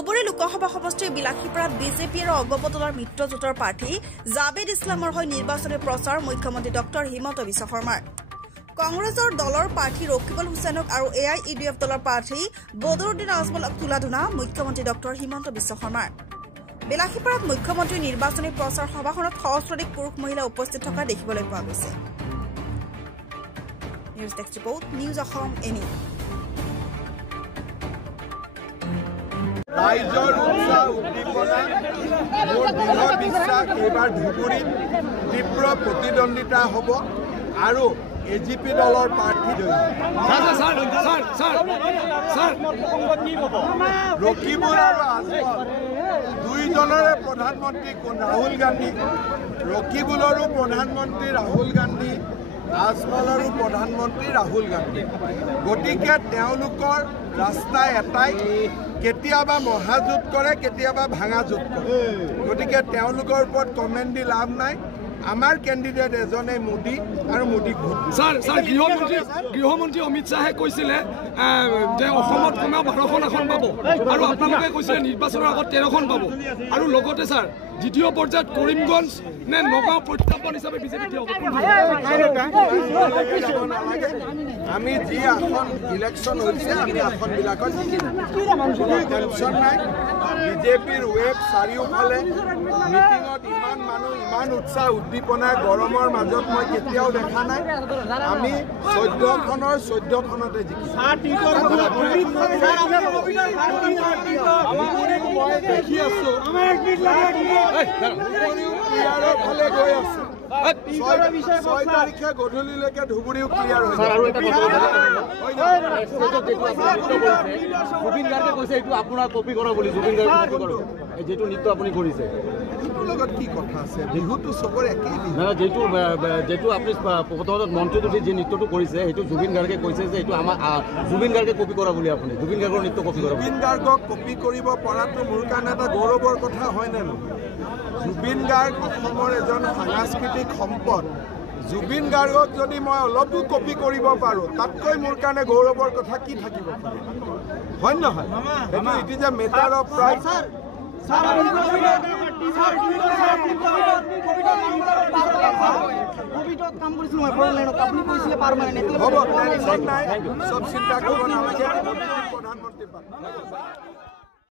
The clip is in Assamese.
ধুবুৰী লোকসভা সমষ্টিৰ বিলাসীপাৰাত বিজেপি আৰু অগপদলৰ মিত্ৰজোঁটৰ প্ৰাৰ্থী জাবেদ ইছলামৰ হৈ নিৰ্বাচনী প্ৰচাৰ মুখ্যমন্ত্ৰী ডক্টৰ হিমন্ত বিশ্ব শৰ্মাৰ কংগ্ৰেছৰ দলৰ প্ৰাৰ্থী ৰকিবুল হুছেইনক আৰু AIUDF দলৰ প্ৰাৰ্থী বদৰুদ্দিন আজমলক তুলাধুনা মুখ্যমন্ত্ৰী ডক্টৰ হিমন্ত বিশ্ব শৰ্মাৰ বিলাসীপাৰাত মুখ্যমন্ত্ৰীৰ নিৰ্বাচনী প্ৰচাৰ সভাখনত সহস্ৰাধিক পুৰুষ মহিলা উপস্থিত থকা দেখিবলৈ পোৱা গৈছে। News desk report news Assam any ৰাইজৰ উৎসাহ উদ্দীপনা মোৰ দৃঢ় বিশ্বাস এইবাৰ ধুবুৰীত তীব্ৰ প্ৰতিদ্বন্দ্বিতা হ'ব আৰু AGP দলৰ প্ৰাৰ্থী ৰকিবুল আৰু আজমল দুইজনৰে প্ৰধানমন্ত্ৰী ৰাহুল গান্ধী ৰকিবুলৰো প্ৰধানমন্ত্ৰী ৰাহুল গান্ধী আজমলৰো প্ৰধানমন্ত্ৰী ৰাহুল গান্ধী গতিকে তেওঁলোকৰ ৰাস্তা এটাই কেতিয়াবা মহাযুদ্ধ কৰে কেতিয়াবা ভাঙাযুদ্ধ কৰে গতিকে তেওঁলোকৰ ওপৰত কমেণ্ট দি লাভ নাই আমাৰ কেণ্ডিডেট এজনে মোদী আৰু মোদীক ভোট স্যাৰ গৃহমন্ত্ৰী অমিত শাহে কৈছিলে যে অসমত কমেও 12খন আসন পাব আৰু আপোনালোকে কৈছিলে নিৰ্বাচনৰ আগত 13খন পাব আৰু লগতে স্যাৰ দ্বিতীয় পৰ্যায়ত কৰিমগঞ্জ নে নগাঁও প্ৰত্যাহ্বান হিচাপে বিজেপি থিয় হ'ব আমি যি আসন ইলেকশ্যন হৈছে আমি আসনবিলাকত টেনশ্যন নাই বিজেপিৰ ৱেব চাৰিওফালে মিটিঙত ইমান মানুহ ইমান উৎসাহ উদ্দীপনা গৰমৰ মাজত মই কেতিয়াও দেখা নাই আমি 14খনৰ 14খনতে দেখি আছো ফালে গৈ আছো 6 তাৰিখে গধূলিলৈকে ধুবুৰীও ক্লিয়াৰ হৈছে জুবিন গাৰ্গে কৈছে এইটো আপোনাৰ কপি কৰা বুলি জুবিন গাৰ্গে কপি কৰা যেটো নৃত্য আপুনি কৰিছে এইটোৰ লগত কি কথা আছে বিহুটো চবৰে একেই যেটো আপুনি প্ৰথমত মঞ্চত উঠি যি নৃত্যটো কৰিছে সেইটো জুবিন গাৰ্গে কৈছে যে এইটো আমাৰ জুবিন গাৰ্গে কপি কৰা বুলি আপুনি জুবিন গাৰ্গৰ নৃত্য কপি কৰা জুবিন গাৰ্গক কপি কৰিব পৰাটো মোৰ কাৰণে এটা গৌৰৱৰ কথা হয় নে নহয় জুবিন গাৰ্গ অসমৰ এজন সাংস্কৃতিক সম্পদ জুবিন গাৰ্গক যদি মই অলপো কপি কৰিব পাৰোঁ তাতকৈ মোৰ কাৰণে গৌৰৱৰ কথা কি থাকিব হয় নহয় সেইটো it is a matter of pride হ'ব টেনশ্যন নাই চব চিন্তা কৰিব নালাগে প্ৰধানমন্ত্ৰী